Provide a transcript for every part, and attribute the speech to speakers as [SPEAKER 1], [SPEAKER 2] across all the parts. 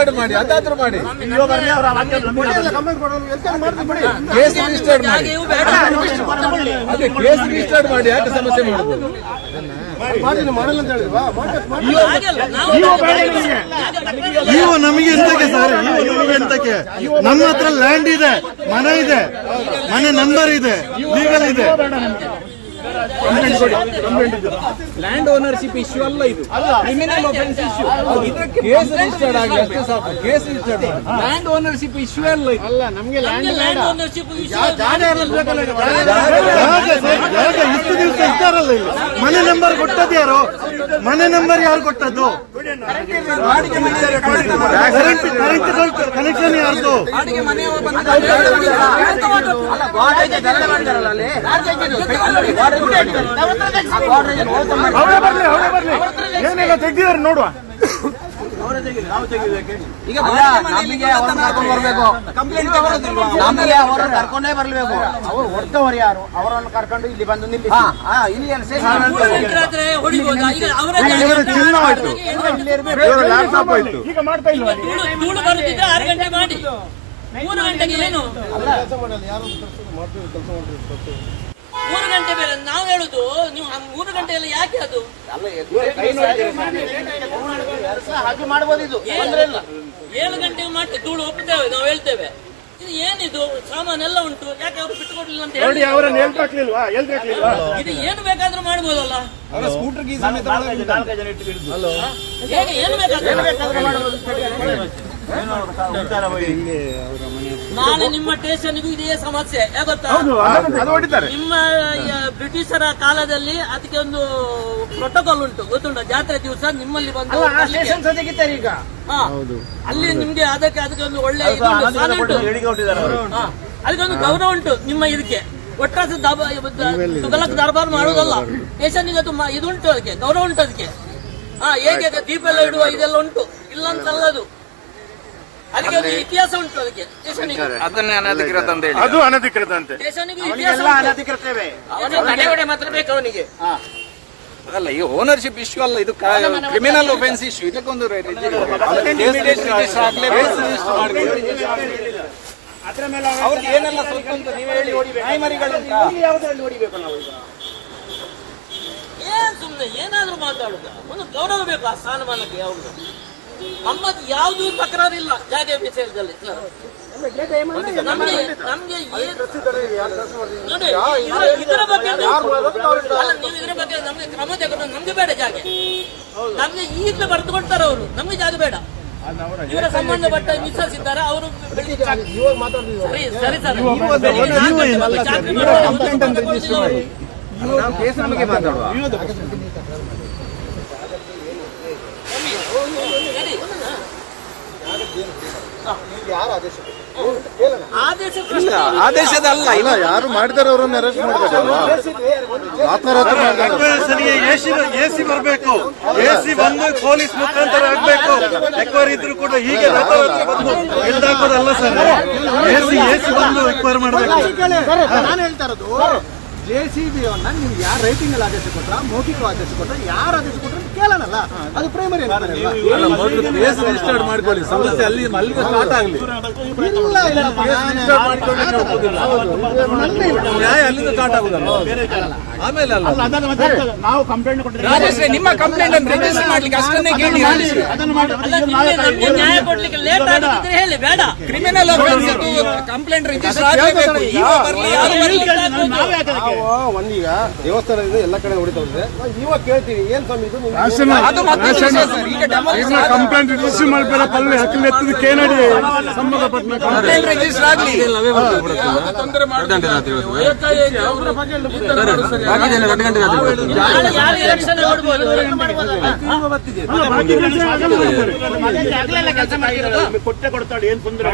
[SPEAKER 1] Registered ಮಾಡಿ ಅದಾದ್ರೂ ಮಾಡಿ. Case registered ಮಾಡಿ. ಅದೇ ಕೇಸ್ ರಿಜಿಸ್ಟರ್ಡ್ ಮಾಡಿ ಯಾಕೆ ಸಮಸ್ಯೆ ಮಾಡುದು?
[SPEAKER 2] ನೀವು ನಮಗೆ. ಎಂತಕ್ಕೆ ಸರ್? ನೀವು ನಮಗೆ ಎಂತಕ್ಕೆ? ನಮ್ಮ ಹತ್ರ ಲ್ಯಾಂಡ್ ಇದೆ ಮನೆ ಇದೆ ಮನೆ ನಂಬರ್ ಇದೆ ಲೀಗಲ್ ಇದೆ.
[SPEAKER 1] ಲ್ಯಾಂಡ್ ಓನರ್ಶಿಪ್ ಇಶ್ಯೂ ಅಲ್ಲ ಇದು. ಕ್ರಿಮಿನಲ್ ಒಫೆನ್ಸ್ ಇಶ್ಯೂ ಇದಕ್ಕೆ ಕೇಸ್ ರಿಜಿಸ್ಟರ್ಡ್ ಆಗಿ ಅಷ್ಟೇ ಸಾಕು. Case registered land ownership issue ಅಲ್ಲ ಇದು.
[SPEAKER 2] ನಮಗೆ ಲ್ಯಾಂಡ್ ಜಾಗ ಇಷ್ಟು ದಿವಸ ಇದ್ದಾರಲ್ಲ ಇಲ್ಲಿ. ಮನೆ ನಂಬರ್ ಕೊಟ್ಟದ್ದು ಯಾರು? ಮನೆ ನಂಬರ್ ಯಾರು ಕೊಟ್ಟದ್ದು? ಕರೆಂಟ್ ಕರೆಂಟ್ ಕನೆಕ್ಷನ್ ಯಾರ್ದು?
[SPEAKER 1] ಬಂದು
[SPEAKER 3] ಅವರೇ ಬರ್ಲಿ ಅವರೇ ಬರ್ಲಿ ಏನೆಲ್ಲ ತೆಗ್ದಿದ್ದಾರೆ ನೋಡುವ
[SPEAKER 1] ಈಗ ನಮಗೆ ಬರಬೇಕು
[SPEAKER 4] ನಮಗೆ ಕರ್ಕೊಂಡೇ ಬರ್ಲೇಬೇಕು ಅವರು ಯಾರು ಅವರನ್ನು ಕರ್ಕೊಂಡು ಇಲ್ಲಿ ಬಂದು
[SPEAKER 2] ಆಯ್ತು
[SPEAKER 3] ಲ್ಯಾಪ್ಟಾಪ್ ಆಯ್ತು ಈಗ ಮಾಡ್ತಾ ಇಲ್ವಾ
[SPEAKER 5] ಧೂಳು ಬರುತ್ತಿದ್ರೆ ಆರು ಗಂಟೆ ಮಾಡಿ ಮೂರು ಗಂಟೆಗೆ ಏನು ಮೂರು ಗಂಟೆ ಮೇಲೆ ನಾವು ಹೇಳುದು ನೀವು ಆ ಮೂರು ಗಂಟೆ ಎಲ್ಲ ಯಾಕೆ ಅದು?
[SPEAKER 4] ಹಾಗೆ ಮಾಡಬಹುದು ಇದು
[SPEAKER 5] ಏಳು ಗಂಟೆಗೆ ಮಾಡಿ ಧೂಳು ಒಪ್ಪುತ್ತೇವೆ ನಾವು ಹೇಳ್ತೇವೆ. ಇದು ಏನಿದು? ಸಾಮಾನೆಲ್ಲ ಉಂಟು ಯಾಕೆ ಅವ್ರು ಬಿಟ್ಟುಕೊಡ್ಲಿಲ್ಲ ಅಂತ
[SPEAKER 3] ನೋಡಿ
[SPEAKER 5] ಹೇಳಿ
[SPEAKER 3] ಅವರನ್ನು
[SPEAKER 5] ಇದು ಏನು ಬೇಕಾದ್ರೂ ಮಾಡ್ಬೋದಲ್ಲ.
[SPEAKER 1] ಸ್ಕೂಟರ್ ಗೀ ಸಮೇತ
[SPEAKER 5] ಹೇಗೆ ಏನು ಬೇಕಾದ್ರೂ ನಾಳೆ ನಿಮ್ಮ ಸ್ಟೇಷನ್ಗೂ ಇದೇ ಸಮಸ್ಯೆ. ಯಾಕೆ ಗೊತ್ತಾ? ನಿಮ್ಮ ಬ್ರಿಟಿಷರ ಕಾಲದಲ್ಲಿ ಅದಕ್ಕೆ ಒಂದು ಪ್ರೋಟೋಕಾಲ್ ಉಂಟು. ಗೊತ್ತುಂಟ? ಜಾತ್ರೆ ದಿವಸ ನಿಮ್ಮಲ್ಲಿ ಬಂದು
[SPEAKER 4] ಈಗ.
[SPEAKER 5] ಹಾ. ಅಲ್ಲಿ ನಿಮ್ಗೆ ಅದಕ್ಕೆ ಅದಕ್ಕೆ ಒಂದು ಒಳ್ಳೆ ಅದಕ್ಕೊಂದು ಗೌರವ ಉಂಟು ನಿಮ್ಮ ಇದಕ್ಕೆ. ಒಟ್ಟಾಸ ತುಗಲಕ್ ದರ್ಬಾರ್ ಮಾಡುದಲ್ಲ. ಸ್ಟೇಷನ್ಗೆ ಅದು ಮ- ಇದು ಉಂಟು ಅದಕ್ಕೆ. ಗೌರವ ಉಂಟು ಅದಕ್ಕೆ. ಹಾ ಹೇಗೆ ದೀಪ ಎಲ್ಲ ಇಡುವ ಇದೆಲ್ಲ ಉಂಟು. ಇಲ್ಲ ಇತಿಹಾಸ ಉಂಟು ಅದಕ್ಕೆ.
[SPEAKER 1] ಅನಧಿಕೃತ ಅಂತ ಹೇಳಿ.
[SPEAKER 3] ಅದು ಅನಧಿಕೃತ ಅಂತೆ.
[SPEAKER 5] ಸ್ಟೇಷನ್ಗೆ ಇತಿಹಾಸ
[SPEAKER 4] ಎಲ್ಲ
[SPEAKER 5] ಉಂಟು.
[SPEAKER 4] ಅನಧಿಕೃತವೇ.
[SPEAKER 5] ಅವನಿಗೆ ತಡೆಗೋಡೆ ಮಾತ್ರ ಬೇಕು ಅವನಿಗೆ.
[SPEAKER 1] ಅಲ್ಲ ಈ ಓನರ್ಶಿಪ್ ಇಶ್ಯೂ ಅಲ್ಲ ಇದು ಕ್ರಿಮಿನಲ್ ಒಫೆನ್ಸ್ ಇಶ್ಯೂ ಇದಕ್ಕೊಂದು ರಿಜಿಸ್ಟರ್ ಆಗ್ಲೇಬೇಕು. ಅವ್ರಿಗೆ ಏನೆಲ್ಲ ಸ್ವಲ್ಪ ಅಂತ ನೀವು ಹೇಳಿ ಪ್ರೈಮರಿಗಳುಂಟಾ
[SPEAKER 4] ಯಾವ್ದ್ರಲ್ಲಿ ಹೊಡಿಬೇಕು ನಾವು ಈಗ?
[SPEAKER 5] ಏನ್ ಸುಮ್ನೆ ಏನಾದ್ರೂ ಮಾತಾಡುದ. ಒಂದು ಗೌರವ ಬೇಕು ಆ ಸ್ಥಾನಮಾನಕ್ಕೆ ಯಾವುದು? ನಮ್ಮದು ಯಾವ್ದು ತಕರಾರಿಲ್ಲ ಜಾಗ ವಿಷಯದಲ್ಲಿ ನಮ್ಗೆ ನಮ್ಗೆ ಏನ್- ನೋಡಿ ಇದರ- ಇದರ ಬಗ್ಗೆ ನೀವು- ಅಲ್ಲ, ನೀವು ಇದರ ಬಗ್ಗೆ ನಮ್ಗೆ ಕ್ರಮ ತಗೊಂಡು ನಮ್ಗೆ ಬೇಡ ಜಾಗ ನಮ್ಗೆ ಈಗಲೇ ಬರೆದು ಕೊಡ್ತಾರೆ ಅವರು ನಮ್ಗೆ ಜಾಗ ಬೇಡ ಇವರ ಸಂಬಂಧಪಟ್ಟ ಮಿಸಸ್ ಇದ್ದಾರೆ ಅವರು ಬೆಳಿಗ್ಗೆ ಸರಿ ಸರಿ ಸರ್
[SPEAKER 1] ಕೇಸ್ ನಮಗೆ ಮಾತಾಡುವ
[SPEAKER 5] ಆದೇಶ
[SPEAKER 1] ಇಲ್ಲ ಆದೇಶದ ಅಲ್ಲ ಇಲ್ಲ
[SPEAKER 2] ಯಾರು ಮಾಡಿದಾರೆ ಅವರನ್ನು ಅರೆಸ್ಟ್ ಮಾಡಬೇಕಲ್ವಾ ಎಸಿ ಎಸಿ ಬರಬೇಕು. ಎಸಿ ಬಂದು ಪೊಲೀಸ್ ಮುಖಾಂತರ ಆಗ್ಬೇಕು. ಎಕ್ವೈರ್ ಇದ್ರು ಕೂಡ ಹೀಗೆ ಎಲ್ದಾಕೋದಲ್ಲ ಸರ್. ಎಸಿ ಎಸಿ ಬಂದು ಎಕ್ವೈರ್ ಮಾಡಬೇಕು.
[SPEAKER 4] ನಾನು ಹೇಳ್ತಾ ಇರೋದು ಜೆ ಸಿ ಬಿ ಅವನ್ನ ನೀವು ಯಾರು ರೈಟಿಂಗ್ ಅಲ್ಲಿ ಆದೇಶ ಕೊಟ್ರ ಮೌಖಿಕ ಆದೇಶ ಕೊಟ್ರ ಯಾರು ಆದೇಶ ಕೊಟ್ರ ಕೇಳೋಣಲ್ಲ? ಅದು ಪ್ರೈಮರಿ
[SPEAKER 1] ಅಲ್ಲ, ಮೊದಲು ಕೇಸ್ ರಿಜಿಸ್ಟರ್ಡ್ ಮಾಡ್ಕೊಳ್ಳಿ. ಸಮಸ್ಯೆ ಅಲ್ಲಿ ಅಲ್ಲಿಗೆ ಸ್ಟಾರ್ಟ್ ಆಗಲಿ.
[SPEAKER 4] ಇಲ್ಲ ಇಲ್ಲಪ್ಪ
[SPEAKER 1] ನ್ಯಾಯ ಅಲ್ಲಿಂದ ಸ್ಟಾರ್ಟ್ ಆಗುದಲ್ಲ ಆಮೇಲೆ ಅಲ್ಲ.
[SPEAKER 3] ಅದನ್ನು ಮತ್ತೆ ನಾವು ಕಂಪ್ಲೇಂಟ್ ಕೊಟ್ಟಿದ್ದೀವಿ.
[SPEAKER 1] ರಾಜಶ್ರೀ ನಿಮ್ಮ ಕಂಪ್ಲೇಂಟ್ ಅನ್ನು ರಿಜಿಸ್ಟರ್ ಮಾಡ್ಲಿಕ್ಕೆ ಅಷ್ಟನ್ನೇ ಕೇಳಿ
[SPEAKER 5] ನ್ಯಾಯ ಕೊಡ್ಲಿಕ್ಕೆ ಲೇಟ್ ಆಗಿದ್ರೆ ಹೇಳಿ ಬೇಡ.
[SPEAKER 1] ಕ್ರಿಮಿನಲ್ ಅಫೆನ್ಸ್ ಕಂಪ್ಲೇಂಟ್ ರಿಜಿಸ್ಟರ್ ಆಗಬೇಕು. ಈಗ ಬರಲಿ ಯಾರು ಬರ್ಲಿ?
[SPEAKER 3] ನಾವೇ ಹಾಕೋದಕ್ಕೆ
[SPEAKER 4] ಒಂದೀಗ ದೇವಸ್ಥಾನದಿಂದ ಎಲ್ಲ ಕಡೆ ಹೊಡಿತಾ ಇದೆ ಇವಾಗ ಕೇಳ್ತೀವಿ ಏನ್ ಸ್ವಾಮಿ ಇದು
[SPEAKER 1] ವಿಷಯ
[SPEAKER 3] ಕಂಪ್ಲೇಂಟ್ ರಿಜಿಸ್ಟರ್ ಮಾಡಬೇಡ. ಪಲ್ಲೆ ಹಕ್ಕಲ್ಲಿ ಎತ್ತದ ಕೇನಡಿ ಸಂಬಂಧಪಟ್ಟ
[SPEAKER 1] ಕಂಪ್ಲೇಂಟ್ ರಿಜಿಸ್ಟರ್ ಆಗಲಿ.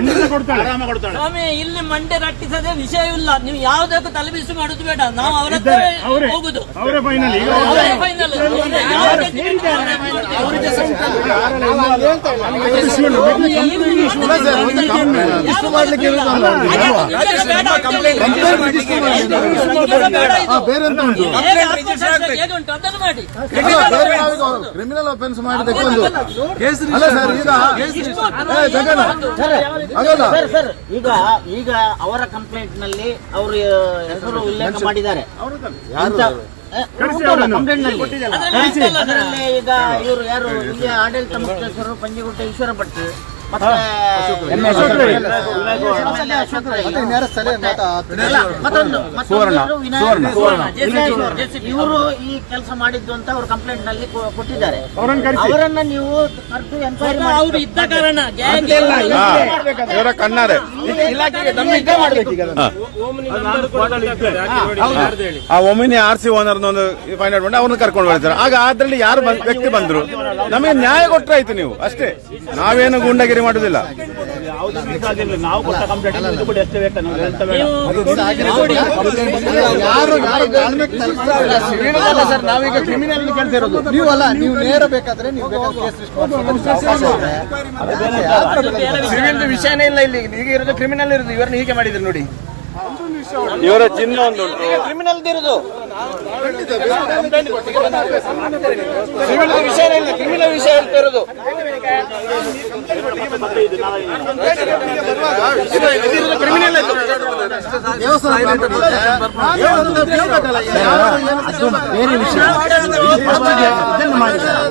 [SPEAKER 5] ಸ್ವಾಮಿ ಇಲ್ಲಿ ಮಂಡೆ ರಟ್ಟಿಸದೆ ವಿಷಯವಿಲ್ಲ ನೀವು ಯಾವುದಕ್ಕೂ ತಲೆಬಿಸಿ ಮಾಡುದು ಬೇಡ. ನಾವು ಅವರ. ಹತ್ರ
[SPEAKER 3] ಇದ್ದಾರೆ, ಅವರೇ.
[SPEAKER 5] ಹೋಗುದು
[SPEAKER 3] ಅವರೇ ಫೈನಲ್
[SPEAKER 2] ಇಷ್ಟು ಮಾಡ್ಲಿಕ್ಕೆ ಬೇರೆ ಕ್ರಿಮಿನಲ್ ಅಫೆನ್ಸ್ ಮಾಡಿದಕ್ಕೆ ಒಂದು ಅಲ್ಲ ಸರ್ ಈಗ
[SPEAKER 6] ಈಗ ಈಗ ಅವರ ಕಂಪ್ಲೇಂಟ್ನಲ್ಲಿ ಅವರು ಹೆಸರು ಉಲ್ಲೇಖ ಮಾಡಿದ್ದಾರೆ. ಈಗ ಇವರು ಯಾರು ಆಡಳಿತ ಮುಖ್ಯಸ್ಥರು ಪಂಜಿಗುಟ್ಟ ಈಶ್ವರ ಭಟ್ ಇವರು ಈ ಕೆಲಸ ಮಾಡಿದ್ದು ಅಂತ ಅವ್ರ ಕಂಪ್ಲೇಂಟ್ನಲ್ಲಿ ಕೊಟ್ಟಿದ್ದಾರೆ. ಅವರನ್ನ ನೀವು ಕರೆದು ಎನ್ಕ್ವೈರಿ
[SPEAKER 5] ಅವ್ರು ಇದ್ದ ಕಾರಣ ಗ್ಯಾಂಗ್
[SPEAKER 3] ಇವರ ಕಣ್ಣಾರೆ. ಆ ಒಮಿನಿ ಆರ್ ಸಿ ಓನರ್ ಒಂದು ಫೈಂಡ್ ಔಟ್ ಮಾಡಿ ಅವ್ರನ್ನ ಕರ್ಕೊಂಡು ಬರ್ತಾರೆ ಆಗ ಅದ್ರಲ್ಲಿ ಯಾರು ವ್ಯಕ್ತಿ ಬಂದ್ರು. ನಮಗೆ ನ್ಯಾಯ ಕೊಟ್ರಾಯ್ತು ನೀವು. ಅಷ್ಟೇ. ನಾವೇನು ಗೂಂಡಗಿರಿ ಮಾಡುದಿಲ್ಲ
[SPEAKER 4] ಯಾರು ಯಾರು ಸರ್ ನಾವೀಗ ಕ್ರಿಮಿನಲ್ ಕೇಳ್ತಿರೋದು ನೀವು ಅಲ್ಲ ನೀವು ನೇರ ಬೇಕಾದ್ರೆ ನೀವು
[SPEAKER 1] ವಿಷಯನೇ ಇಲ್ಲ ಇಲ್ಲಿ. ಈಗ ಇರೋದು ಕ್ರಿಮಿನಲ್ ಇರೋದು. ಇವ್ರನ್ನ ಹೀಗೆ ಮಾಡಿದ್ರು ನೋಡಿ.
[SPEAKER 3] ಇವರ ಚಿಹ್ನೆ ಒಂದು
[SPEAKER 1] ಕ್ರಿಮಿನಲ್ ಇರೋದು. ಸಿವಿಲ್ ವಿಷಯ ಇಲ್ಲ ಕ್ರಿಮಿನಲ್ ವಿಷಯ ಹೇಳ್ತಾ ಇರೋದು. ಕ್ರಿಮಿನಲ್
[SPEAKER 4] ಬೇರೆ ವಿಷಯ.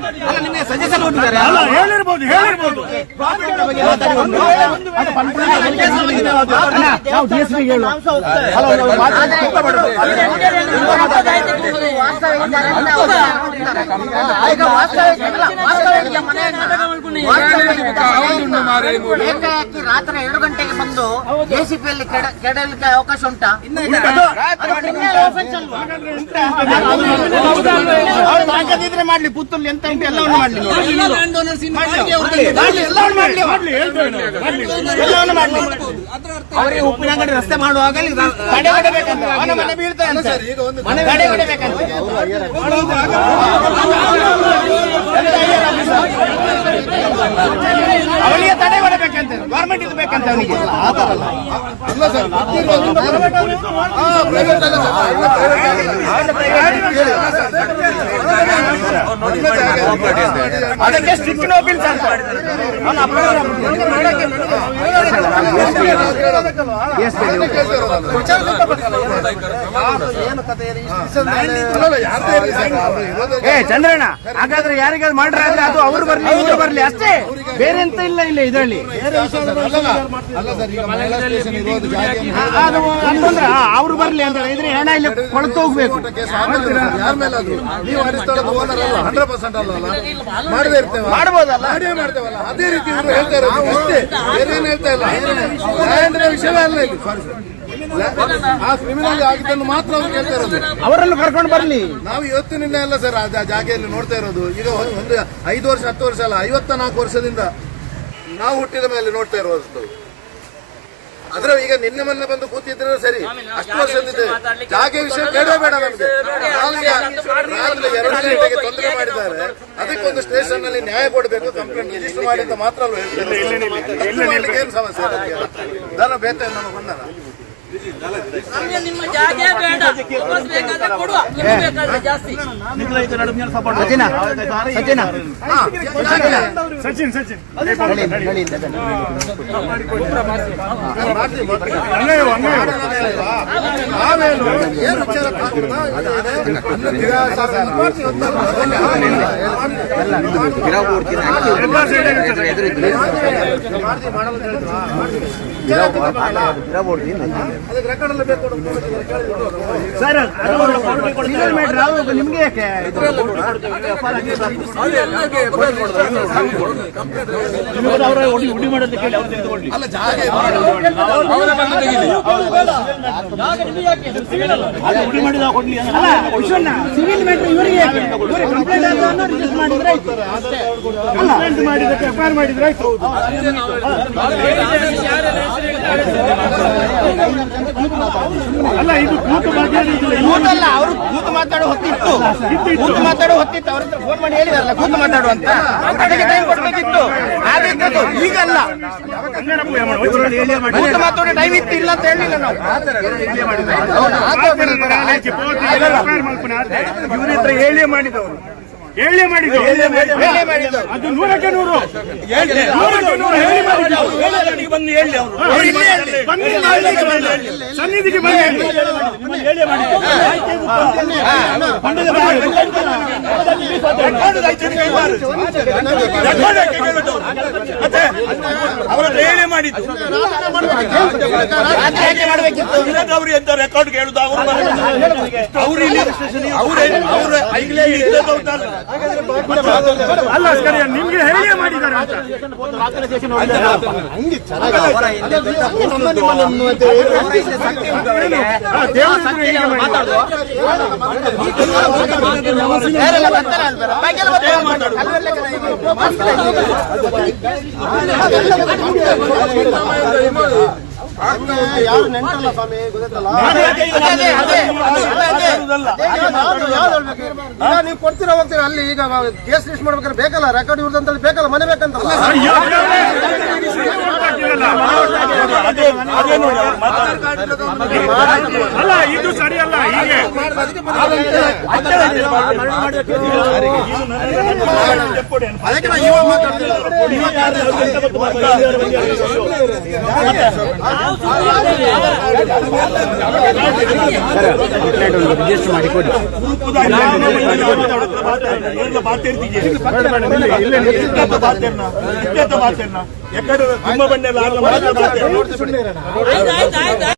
[SPEAKER 4] Come
[SPEAKER 3] ಹೇಳಿರ್ಬೋದು ಹೇಳಿರ್ಬೋದು
[SPEAKER 6] ಏಕಾಏಕಿ ರಾತ್ರಿ ಎರಡು ಗಂಟೆಗೆ ಬಂದು ಜೆಸಿಪಿಯಲ್ಲಿ ಕೆಡಲಿಕ್ಕೆ ಅವಕಾಶ ಉಂಟಾ
[SPEAKER 1] ಮಾಡ್ಲಿ ಪುತ್ತೂರ್ಲಿ ಎಂತ ಉಂಟು ಎಲ್ಲವನ್ನು ಮಾಡ್ಲಿ ನೋಡಿ. ಮಾಡ್ಲಿ, ಎಲ್ಲವನ್ನು ಮಾಡ್ಲಿ ಎಲ್ಲವನ್ನು ಮಾಡ್ಲಿ ಅವರಿಗೆ ಉಪ್ಪಿನ ಅಂಗಡಿ ರಸ್ತೆ ಮಾಡುವಾಗ ತಡೆ ಹೊಡಿಬೇಕಂತ ಅವನ ಮನೆ ಬೀಳ್ತಾನೆ ಸರ್ ಮನೆ ತಡೆ ಹೊಡಿಬೇಕಂತ ಅವನಿಗೆ ತಡೆ ಹೊಡಬೇಕಂತ ಗೌರ್ಮೆಂಟ್ ಇದು ಬೇಕಂತ ಅವನಿಗೆ ಅದಕ್ಕೆ ಸ್ಟಿಕ್ ಅಂತ. ಏ ಚಂದ್ರಣ್ಣ ಹಾಗಾದ್ರೆ ಯಾರಿಗಾದ್ರು ಮಾಡ್ರೆ ಆದ್ರೆ ಅದು ಅವ್ರು ಬರ್ಲಿ ಇವ್ರು ಬರ್ಲಿ ಅಷ್ಟೇ. ಬೇರೆ ಎಂತ ಇಲ್ಲ ಇಲ್ಲ ಇದರಲ್ಲಿ. ಅಂತಂದ್ರೆ ಅವ್ರು ಬರ್ಲಿ ಅಂತ ಇದ್ರೆ ಹೆಣ ಇಲ್ಲಿ ಕೊಳತು ಹೋಗ್ಬೇಕು
[SPEAKER 3] ಯಾರ ನೀವು ಹಂಡ್ರೆಡ್ ಪರ್ಸೆಂಟ್ ಅಲ್ಲ ಮಾಡದೇ ಇರ್ತೇವೆ
[SPEAKER 1] ಮಾಡ್ಬೋದಲ್ಲ?
[SPEAKER 3] ಮಾಡೇ ಮಾಡ್ತೇವಲ್ಲ? ಅದೇ ರೀತಿ ಇವರು ಹೇಳ್ತಾ ಇರೋದು. ಅಷ್ಟೇ. ಬೇರೆ ಏನು ಹೇಳ್ತಾ ಇಲ್ಲ? ಲ್ಯಾಂಡ್ನ ವಿಷಯವೇ ಅಲ್ಲ ಇಲ್ಲಿ ಆ ಕ್ರಿಮಿನಲ್ ಆಗಿದ್ದನ್ನು ಮಾತ್ರ ಅವ್ರು ಕೇಳ್ತಾ ಇರೋದು.
[SPEAKER 1] ಅವರನ್ನು ಕರ್ಕೊಂಡು ಬರಲಿ.
[SPEAKER 3] ನಾವು ಇವತ್ತಿನಿಂದ ಅಲ್ಲ ಸರ್ ಆ ಜಾಗೆಯಲ್ಲಿ ನೋಡ್ತಾ ಇರೋದು. ಈಗ ಒಂದು ಒಂದು ಐದು ವರ್ಷ ಹತ್ತು ವರ್ಷ ಅಲ್ಲ ಐವತ್ತ ನಾಲ್ಕು ವರ್ಷದಿಂದ ನಾವು ಹುಟ್ಟಿದ ಮೇಲೆ ನೋಡ್ತಾ ಇರೋದು. ಅದ್ರ ಈಗ ನಿನ್ನೆ ಮೊನ್ನೆ ಬಂದು ಕೂತಿದ್ರೆ ಸರಿ. ಅಷ್ಟು ವರ್ಷದಿದೆ ಜಾಗ ವಿಷಯ ಬೇಡ ಬೇಡ ನಮ್ಗೆ. ಎರಡು ಗಂಟೆಗೆ ತೊಂದರೆ ಮಾಡಿದ್ದಾರೆ. ಅದಕ್ಕೊಂದು ಸ್ಟೇಷನ್ನಲ್ಲಿ ನ್ಯಾಯ ಕೊಡಬೇಕು ಕಂಪ್ಲೇಂಟ್ ರಿಜಿಸ್ಟರ್ ಮಾಡಿ ಅಂತ ಮಾತ್ರ ಅಲ್ವಾ ಹೇಳ್ತಾರೆ. ಅಷ್ಟು ಏನು ಸಮಸ್ಯೆ? ಅದಕ್ಕೆ ದನ ಬೇತ ಬಂದನ
[SPEAKER 5] ನಮ್ಗೆ ನಿಮ್ಮ ಜಾಗ ಬೇಡ. ಬೇಕಾದ್ರೆ ಕೊಡುವ ನಿಮ್ಗೆ ಬೇಕಾದ್ರೆ ಜಾಸ್ತಿ.
[SPEAKER 3] ಸಚಿನ್ ಸಚಿನ್.
[SPEAKER 4] ಏನು ವಿಚಾರ ಕಾನೂನಾ? ಈಗ ಶಾಸನ ಮಾಡ್ತೀವಿ ಅಂತ ಮಾಡ್ತೀವಿ ಮಾಡಲು ಹೇಳಿದ್ರು. ವಿಚಾರ
[SPEAKER 7] ಅದಕ್ಕೆ ರೆಕಾರ್ಡ್ ಎಲ್ಲ ಬೇಕು
[SPEAKER 4] ಸರ್ ಸಿಂಗಲ್ ಮೀಟರ್ ನಿಮ್ಗೆ ಯಾಕೆ
[SPEAKER 7] ಅಲ್ಲ ಜಾಗ
[SPEAKER 4] ಸಿವಿಲ್ ಮೀಟರ್ ಇವರಿಗೆ ಯಾಕೆ ಇವ್ರಿಗೆ ಕಂಪ್ಲೇಂಟ್ ಆಗೋದನ್ನ ರಿಜಿಸ್ಟರ್ ಮಾಡಿದ್ರೆ ಅಲ್ಲ ಇದು ಕೂತು
[SPEAKER 8] ಕೂತಲ್ಲ ಅವರು ಕೂತು ಮಾತಾಡೋ ಹೊತ್ತಿತ್ತು. ಕೂತು ಮಾತಾಡೋ ಹೊತ್ತಿತ್ತು. ಅವ್ರ ಫೋನ್ ಮಾಡಿ ಹೇಳಿದಾರಲ್ಲ, ಕೂತು ಮಾತಾಡುವಂತ ಅದಕ್ಕೆ ಟೈಮ್ ಕೊಡ್ಬೇಕಿತ್ತು. ಆದ್ರೆ ಈಗಲ್ಲ. ಕೂತು ಮಾತಾಡೋ ಟೈಮ್ ಇತ್ತು ಇಲ್ಲ ಅಂತ ಹೇಳಿಲ್ಲ ನಾವು.
[SPEAKER 4] ಇವ್ರ ಹತ್ರ ಹೇಳಿ ಮಾಡಿದವರು. ಹೇಳಿ
[SPEAKER 8] ಹೇಳಿ ಮಾಡಿದ್ದು.
[SPEAKER 4] ಅದು ನೂರಕ್ಕೆ ನೂರು ನೂರಕ್ಕೆ ನೂರು ಹೇಳಿ ಮಾಡಿದವರು
[SPEAKER 9] ಬಂದು ಹೇಳಿ ಅವರು
[SPEAKER 8] ಹೇಳಿ.
[SPEAKER 4] ಸನ್ನಿಧಿಗೆ ಮತ್ತೆ ಹೇಳಿ
[SPEAKER 9] ಅವರ ಹೇಳಿ ಮಾಡಿದ್ದು
[SPEAKER 8] ರಾತ್ರಿ ಯಾಕೆ ಮಾಡ್ಬೇಕಿತ್ತು
[SPEAKER 9] ಅವರು ಎಂತ ರೆಕಾರ್ಡ್ ಕೇಳುದು ಅವರು ಅವರು ಅವರೇ ಅವರು ಐಗ್ಲೇ ಇದ್ದದ್ದು.
[SPEAKER 4] ಅಲ್ಲ ಅಸ್ಕರಿಯ ನಿಮ್ಗೆ ಹೇಳಿ ಮಾಡಿದ್ದಾರೆ ಅಂತ ಹಾ, ದೇವ್ರ ಹೆಸರು ಹೀಗೆ ಮಾಡಿದ್ದಾರೆ. ಯಾರು ನೆಂಟಲ್ಲ ಸ್ವಾಮಿ ಗೊತ್ತಲ್ಲ ನೀವು ಕೊಡ್ತೀರಾ ಹೋಗ್ತೀರಾ ಅಲ್ಲಿ ಈಗ ಕೇಸ್ ಲಿಸ್ಟ್ ಮಾಡ್ಬೇಕಾದ್ರೆ ಬೇಕಲ್ಲ ರೆಕಾರ್ಡ್ ಇವ್ರದ್ದು ಅಂತೇಳಿ ಬೇಕಲ್ಲ ಮನೆ ಬೇಕಂತಲ್ಲ ಅಲ್ಲ ಇದು ಸರಿ ಸರಿಯಲ್ಲ ಹೀಗೆ
[SPEAKER 7] ಅದಕ್ಕೆ ನಾವು
[SPEAKER 9] समुदाय बातें
[SPEAKER 5] बातें बातें बातें